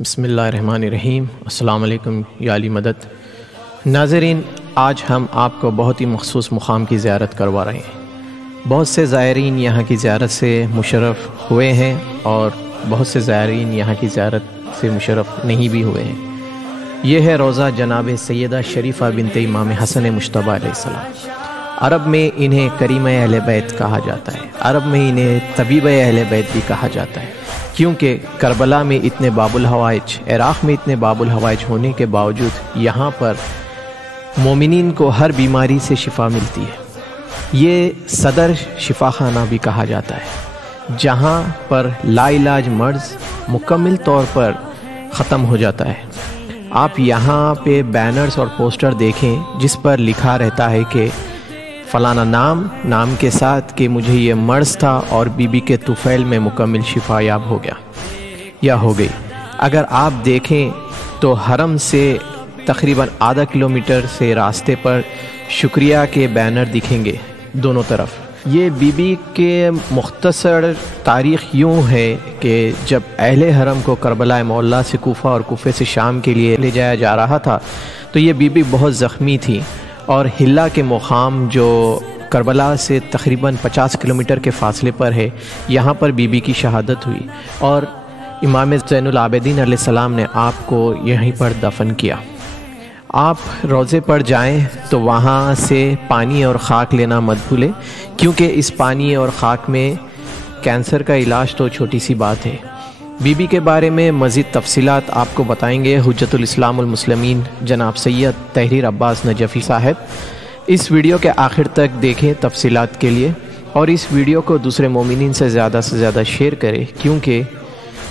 بسم اللہ الرحمن الرحیم۔ السلام علیکم یا علی مدد۔ ناظرین، آج ہم آپ کو بہت ہی مخصوص مقام کی زیارت کروا رہے ہیں۔ بہت سے زائرین یہاں کی زیارت سے مشرف ہوئے ہیں اور بہت سے زائرین یہاں کی زیارت سے مشرف نہیں بھی ہوئے ہیں۔ یہ ہے روضہ جناب سیدہ شریفہ بنت امام حسن مجتبی علیہ السلام۔ عرب میں انہیں کریمہ اہل بیت کہا جاتا ہے، عرب میں انہیں طبیبہ اہل بیت بھی کہا جاتا ہے، کیونکہ کربلا میں اتنے باب الحوائج، عراق میں اتنے باب الحوائج ہونے کے باوجود یہاں پر مومنین کو ہر بیماری سے شفا ملتی ہے۔ یہ صدر شفا خانہ بھی کہا جاتا ہے، جہاں پر لا علاج مرض مکمل طور پر ختم ہو جاتا ہے۔ آپ یہاں پہ بینرز اور پوسٹر دیکھیں جس پر لکھا رہتا ہے کہ فلانا نام کے ساتھ کہ مجھے یہ مرض تھا اور بی بی کے طفیل میں مکمل شفا یاب ہو گیا یا ہو گئی۔ اگر آپ دیکھیں تو حرم سے تقریباً آدھا کلومیٹر سے راستے پر شکریہ کے بینر دکھیں گے دونوں طرف۔ یہ بی بی کے مختصر تاریخ یوں ہے کہ جب اہل حرم کو کربلا معلیٰ سے کوفہ اور کوفے سے شام کے لیے لے جایا جا رہا تھا تو یہ بی بی بہت زخمی تھی، اور حلہ کے مقام جو کربلا سے تقریباً 50 کلومیٹر کے فاصلے پر ہے، یہاں پر بی بی کی شہادت ہوئی اور امام زین العابدین علیہ السلام نے آپ کو یہیں پر دفن کیا۔ آپ روضے پر جائیں تو وہاں سے پانی اور خاک لینا مت بھولیں، کیونکہ اس پانی اور خاک میں کینسر کا علاج تو چھوٹی سی بات ہے۔ بی بی کے بارے میں مزید تفصیلات آپ کو بتائیں گے حجت الاسلام المسلمین جناب سید تحریر عباس نجفی صاحب۔ اس ویڈیو کے آخر تک دیکھیں تفصیلات کے لیے، اور اس ویڈیو کو دوسرے مومنین سے زیادہ شیئر کریں، کیونکہ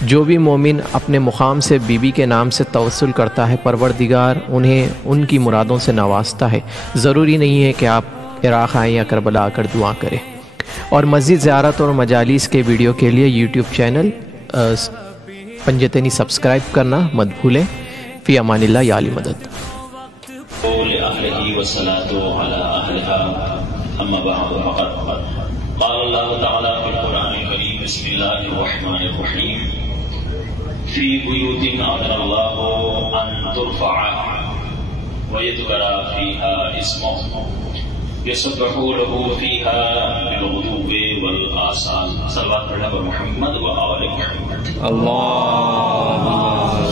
جو بھی مومن اپنے مقام سے بی بی کے نام سے توسل کرتا ہے، پروردگار انہیں ان کی مرادوں سے نوازتا ہے۔ ضروری نہیں ہے کہ آپ عراق آئیں یا کربلا آ کر دعا کریں۔ اور مزید زیارت اور مجالس کے ویڈیو کے لیے یوٹیوب چینل پنجتنی سبسکرائب کرنا مت بھولیں۔ فی امان اللہ یا علی مدد۔ قال الله تعالى في القرآن الكريم بسم الله الرحمن الرحيم في بيوت أذن الله أن ترفع ويذكر فيها اسمه يسبح له فيها بالغدو والآصال۔ صلوات اللہ پر محمد وآل محمد۔ اللهم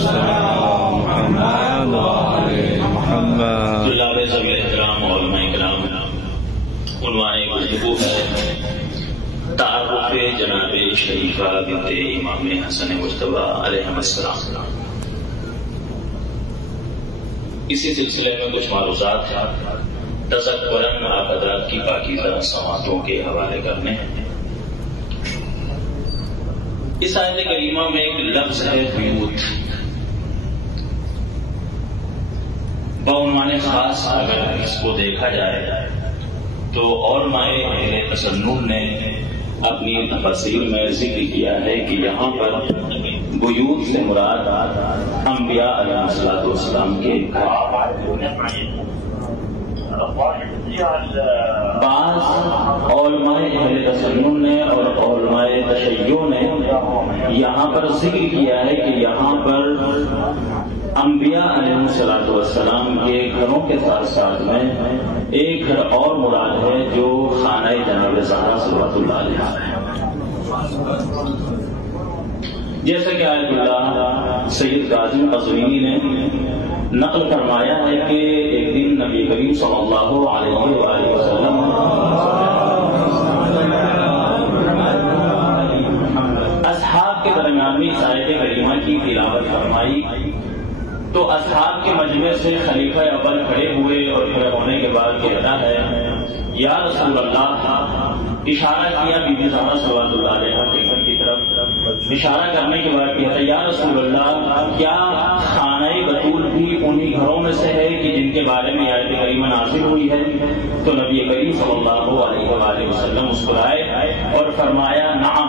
صل على محمد وآل محمد۔ طلاب ذوی احترام علماء کرام، عنوان گفتگو ہے تعارف جناب شریفہ بنت امام حسن مجتبی علیہ السلام۔ اسی سلسلے میں کچھ معروضات تذکراً آپ حضرات کی پاکیزہ سماعتوں کے حوالے کرنے ہیں۔ اس آیت کریمہ میں ایک لفظ ہے بیوت، بعنوان خاص اگر اس کو دیکھا جائے تو علماء اہل تسنن نے اپنی تفسیر میں ذکر کیا ہے کہ یہاں پر بیوت سے مراد انبیاء علیہ السلام کے بعض علماء اہل تسنن نے اور علماء تشیع نے یہاں پر ذکر کیا ہے کہ یہاں پر انبیاء علیہ السلام کے گھروں کے ساتھ ساتھ میں ایک گھر اور مراد ہے جو خانہ جناب زہرا صلوات اللہ علیہا ہے۔ جیسا کہ آیت اللہ سید کاظم قزوینی نے نقل فرمایا ہے کہ ایک دن نبی کریم صلی اللہ علیہ وآلہ وسلم اصحاب کے درمیان میں اس آیت کریمہ کی تلاوت فرمائی تو اصحاب کے مجمع سے خلیفہ اول کھڑے ہوئے اور کھڑے ہونے کے بعد کہتا ہے یا رسول اللہ، اشارہ کیا بی بی زہرا صلوات اللہ علیہا کے گھر کی طرف، اشارہ کرنے کے بعد کہتا ہے یا رسول اللہ، کیا خانہ بطول بھی انہی گھروں میں سے ہے کہ جن کے بارے میں آیت کریمہ نازل ہوئی ہے؟ تو نبی کریم صلی اللہ علیہ وآلہ وسلم مسکرائے اور فرمایا نعم،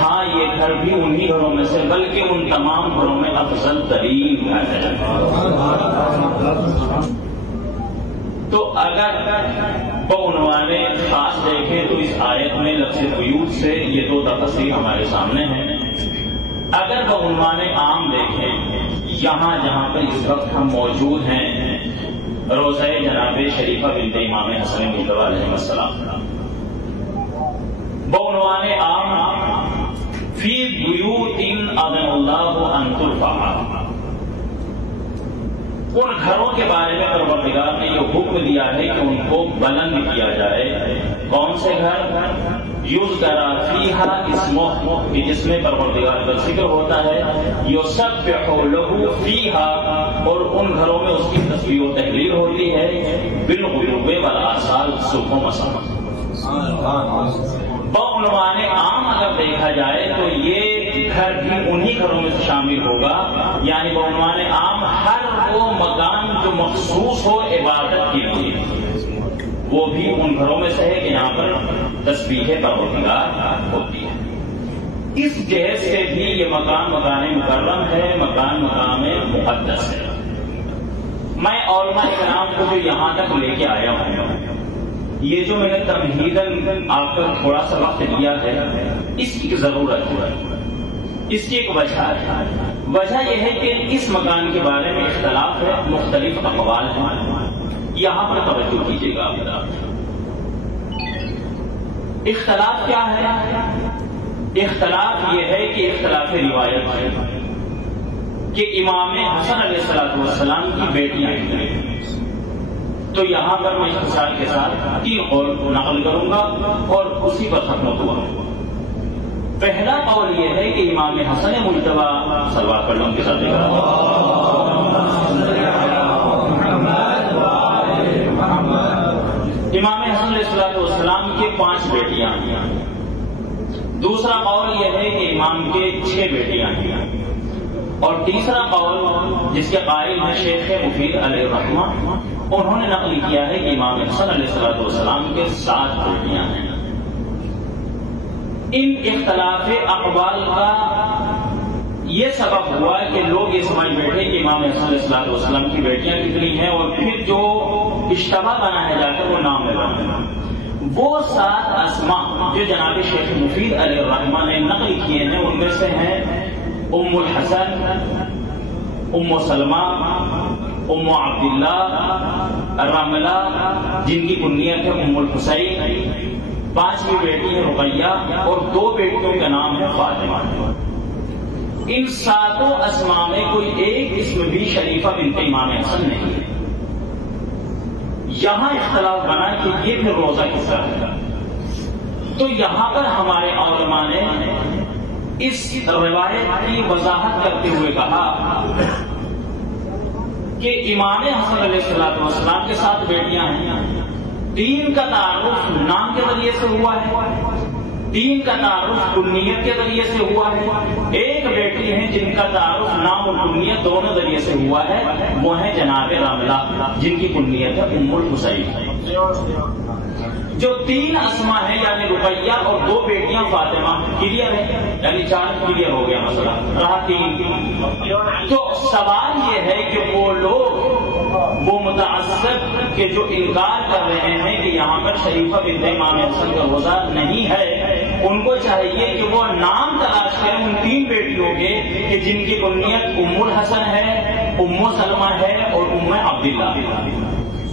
ہاں یہ گھر بھی انہی گھروں میں سے، بلکہ ان تمام گھروں میں افضل ترین ہے۔ تو اگر بعنوان خاص دیکھیں تو اس آیت میں لفظ بیوت سے یہ دو تفسیر ہمارے سامنے ہیں۔ اگر بعنوان عام دیکھیں یہاں جہاں پر اس وقت ہم موجود ہیں روضہ جناب شریفہ بنت امام حسن مجتبی علیہ السلام، بعنوان عام فی بیوت اذن اللہ ان ترفع، ان گھروں کے بارے میں پروردگار نے یہ حکم دیا ہے کہ ان کو بلند کیا جائے۔ کون سے گھر؟ یذکر فیہا اسمہ، کہ جس میں پروردگار کا ذکر ہوتا ہے، یسبح لہ فیہا، اور ان گھروں میں اس کی تسبیح و تہلیل ہوتی ہے، بالغدو والآصال، صبح و مساء۔ بعنوان عام اگر دیکھا جائے تو یہ گھر بھی انہی گھروں میں سے شامل ہوگا، یعنی بعنوان عام ہر وہ مکان جو مخصوص ہو عبادت کے لیے، وہ بھی ان گھروں میں سے ہے کہ یہاں پر تسبیح پروردگار ہوتی ہے۔ اس جہت سے بھی یہ مکان مکان مکرم ہے، مکان مقام مقدس ہے۔ میں علماء کرام کو جو یہاں تک لے کے آیا ہوں، یہ جو میں نے تمہیداً آپ کو تھوڑا سا وقت دیا ہے، اس کی ضرورت ہے، اس کی ایک وجہ ہے۔ وجہ یہ ہے کہ اس مکان کے بارے میں اختلاف ہے، مختلف اقوال ہیں، یہاں پر توجہ کیجیے گا۔ اختلاف کیا ہے؟ اختلاف یہ ہے کہ اختلاف روایت ہے کہ امام حسن علیہ السلام کی بیٹیاں ہیں۔ تو یہاں پر میں اختصار کے ساتھ 3 قول نقل کروں گا اور اسی پر ختم ہوا۔ پہلا قول یہ ہے کہ امام حسن مجتبی صلوات پڑھ لوں کے ساتھ امام حسن علیہ السلام کے 5 بیٹیاں ہیں۔ دوسرا قول یہ ہے کہ امام کے 6 بیٹیاں ہیں، اور تیسرا قول جس کے قائل ہیں شیخ مفید علیہ الرحمہ، انہوں نے نقل کیا ہے کہ امام حسن علیہ السلام کے 7 بیٹیاں ہیں۔ ان اختلاف اقوال کا یہ سبب ہوا کہ لوگ یہ سمجھ بیٹھے کہ امام حسن علیہ السلام کی بیٹیاں کتنی ہیں، اور پھر جو اشتباہ بنا ہے جا کر وہ نام لگا ہے۔ وہ 7 اسماء جو جناب شیخ مفید علیہ الرحمہ نے نقل کیے ہیں، ان میں سے ہیں ام الحسن، ام سلمہ، ام عبداللہ، رملہ جن کی کنیت ہے ام الحسین، 5ویں بیٹی ہے رقیہ، اور 2 بیٹیوں کا نام ہے فاطمہ۔ ان 7 اسماء میں کوئی ایک اسم بھی شریفہ بنت امام حسن نہیں ہے۔ یہاں اختلاف بنا کہ یہ پھر روزہ کس طرح ہے، تو یہاں پر ہمارے علماء نے اس روایت کی وضاحت کرتے ہوئے کہا کہ امام حسن علیہ السلام کے 7 بیٹیاں ہیں، 3 کا تعارف نام کے ذریعے سے ہوا ہے، 3 کا تعارف کنیت کے ذریعے سے ہوا ہے، 1 بیٹی ہے جن کا تعارف نام اور کنیت دونوں ذریعے سے ہوا ہے، وہ ہے جناب رملہ جن کی کنیت ہے ام الحسین۔ جو 3 اسماء ہیں یعنی رقیہ اور 2 بیٹیاں فاطمہ، کلیئر ہے، یعنی 4 کلیئر ہو گیا مسئلہ، رہا 3۔ تو سوال یہ ہے کہ وہ لوگ، وہ متعصب کہ جو انکار کر رہے ہیں کہ یہاں پر شریفہ بنت امام حسن کا روزہ نہیں ہے، ان کو چاہیے کہ وہ نام تلاش کریں ان 3 بیٹیوں کے کہ جن کی کنیت ام الحسن ہے، ام سلمہ ہے اور ام عبداللہ۔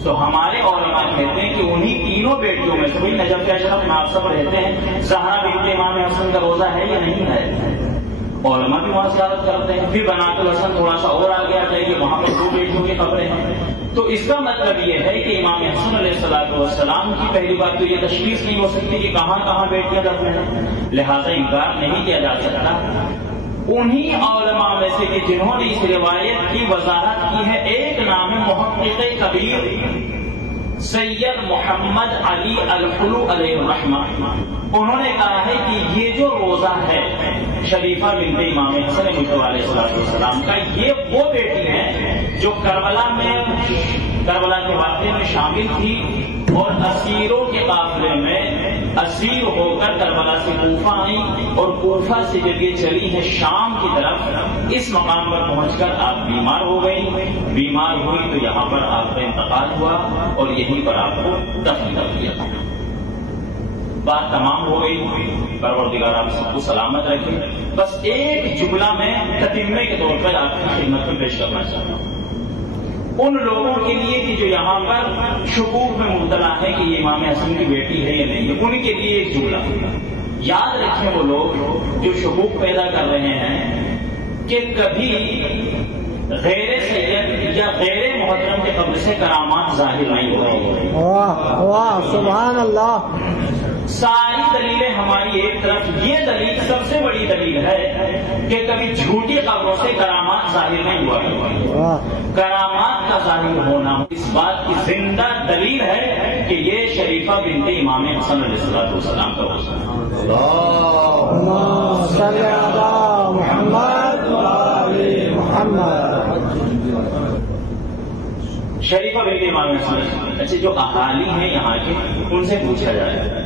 تو ہمارے علماء کہتے ہیں کہ انہی 3 بیٹیوں میں سے، نجف کے اشرف میں آپ سب رہتے ہیں، زہرا بنت امام حسن کا روزہ ہے یا نہیں ہے؟ علماء بھی وہاں زیارت کرتے ہیں۔ پھر بنات الحسن تھوڑا سا اور آگے آ جائے کہ وہاں پر 2 بیٹیوں کی خبریں ہیں۔ تو اس کا مطلب یہ ہے کہ امام حسن علیہ السلام کی پہلی بات تو یہ تشخیص نہیں ہو سکتی کہ کہاں کہاں بیٹیاں دفن ہیں، لہذا انکار نہیں کیا جا سکتا۔ انہی علماء میں سے کہ جنہوں نے اس روایت کی وضاحت کی ہے، ایک نام ہے محقق کبیر سید محمد علی الخلو علیہ الرحمہ۔ انہوں نے کہا ہے کہ یہ جو روزہ ہے شریفہ بنت امام حسن مجتبی علیہ السلام کا، یہ وہ بیٹی ہیں جو کربلا کے واقعے میں شامل تھی اور اسیروں کے قافلے میں اسیر ہو کر کربلا سے کوفہ آئی، اور کوفہ سے جب یہ چلی ہے شام کی طرف، اس مقام پر پہنچ کر آپ بیمار ہو گئی، بیمار ہوئی تو یہاں پر آپ کا انتقال ہوا اور یہیں پر آپ کو دفن کر دیا۔ بات تمام ہو گئی، پروردگار آپ سب کو سلامت رکھے. بس ایک جملہ میں تتمے کے طور پر آپ کی خدمت میں پیش کرنا چاہتا ہوں ان لوگوں کے لیے کہ جو یہاں پر شکوک میں مبتلا ہے کہ یہ امام حسن کی بیٹی ہے یا نہیں ہے. ان کے لیے ایک جملہ یاد رکھیں، وہ لوگ جو شکوک پیدا کر رہے ہیں کہ کبھی غیر سید یا غیر محترم کے قبر سے کرامات ظاہر نہیں ہوئی. واہ واہ سبحان اللہ. ساری دلیلیں ہماری ایک طرف، یہ دلیل سب سے بڑی دلیل ہے کہ کبھی جھوٹی قبروں سے کرامات ظاہر نہیں ہوا. کرامات کا ظاہر ہونا اس بات کی زندہ دلیل ہے کہ یہ شریفہ بنت امام حسن علیہ السلام کا حسن. اللہم صل علی محمد و آل محمد. شریفہ بنت امام حسن. اچھا، جو اہالی ہیں یہاں کے ان سے پوچھا جائے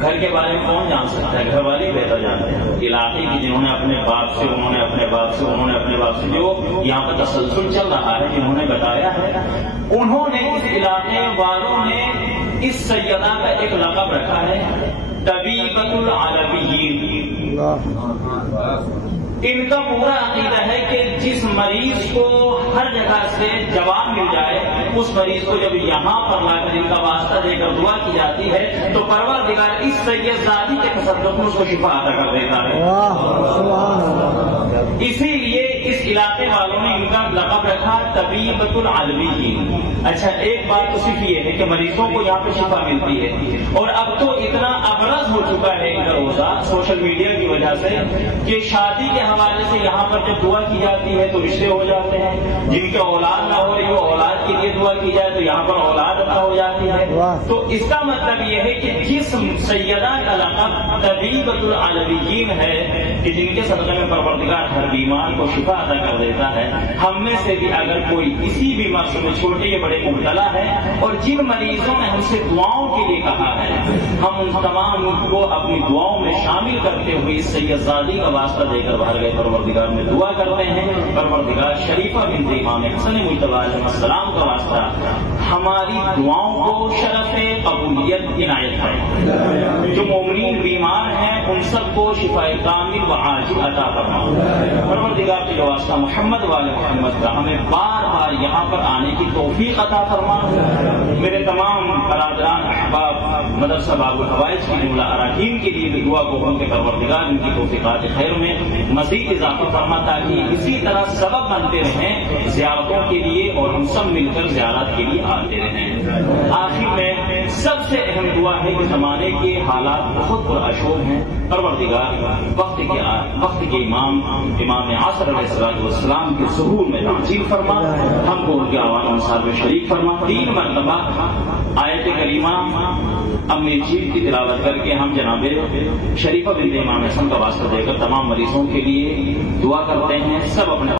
گھر کے بارے میں کون جان سکتا ہے؟ گھر والے بہتر جانتے ہیں. علاقے کی جنہوں نے اپنے باپ سے، انہوں نے اپنے باپ سے، انہوں نے اپنے باپ سے، جو یہاں پر تسلسل چل رہا ہے، جنہوں نے بتایا ہے، انہوں نے اس علاقے والوں نے اس سیدہ کا ایک لقب رکھا ہے طبیبۃ العالمین. ان کا پورا عقیدہ ہے کہ جس مریض کو ہر جگہ سے جواب مل جائے، اس مریض کو جب یہاں پر لا کر ان کا واسطہ دے کر دعا کی جاتی ہے تو پروردگار اس سید ذاتی کے تصدق میں اس کو شفا عطا کر دیتا ہے. اسی لیے اس علاقے والوں نے ان کا لقب رکھا طبیبۃ العالمین. اچھا، ایک بات تو صرف یہ ہے کہ مریضوں کو یہاں پہ شفا ملتی ہے، اور اب تو اتنا ابرز ہو چکا ہے ان کا روزہ سوشل میڈیا کی وجہ سے کہ شادی کے حوالے سے یہاں پر جب دعا کی جاتی ہے تو رشتے ہو جاتے ہیں. جن کے اولاد نہ ہو رہی ہو، اولاد کے لیے دعا کی جائے تو یہاں پر اولاد عطا ہو جاتی ہے. تو اس کا مطلب یہ ہے کہ جس سیدہ کا لقب طبیبۃ العالمین ہے کہ جن کے صدقے میں پروردگار ہر بیمار کو شفا عطا کر دیتا ہے، ہم میں سے بھی اگر کوئی کسی بھی مرض میں چھوٹے یا بڑے مبتلا ہے اور جن مریضوں نے ہم سے دعاؤں کے لیے کہا ہے، ہم ان تمام کو اپنی دعاؤں میں شامل کرتے ہوئے اس سید زادی کا واسطہ دے کر باہر گئے پروردگار میں دعا کرتے ہیں. پروردگار شریفہ بنت امام حسن مجتبی علیہ السلام کا واسطہ ہماری دعاؤں کو شرف قبولیت عنایت ہے. جو مومنین بیمار ہیں ان سب کو شفاء کامل و عاجل عطا فرما. پروردگار کے واسطہ محمد والے محمد کا ہمیں بار بار یہاں پر آنے کی توفیق عطا فرما. میرے تمام برادران احباب مدرسہ باب الحوائج کی جملہ اراکین کے لیے بھی دعا کو ان کے پروردگار ان کی توفیقات خیر میں مزید اضافہ فرما، تاکہ اسی طرح سبب بنتے رہیں زیارتوں کے لیے اور ہم سب مل کر زیارت کے لیے آتے رہیں. آخر میں سب سے اہم دعا ہے کہ زمانے کے حالات بہت پراشور ہیں. پروردگار وقت کے امام عصر علیہ السلام کے ظہور میں تعجیل فرما، ہم کو ان کے آوان انصار میں شریک فرما. 3 مرتبہ آیت کریمہ امی جیل کی تلاوت کر کے ہم جناب شریفہ بنت امام حسن کا واسطہ دے کر تمام مریضوں کے لیے دعا کرتے ہیں. سب اپنے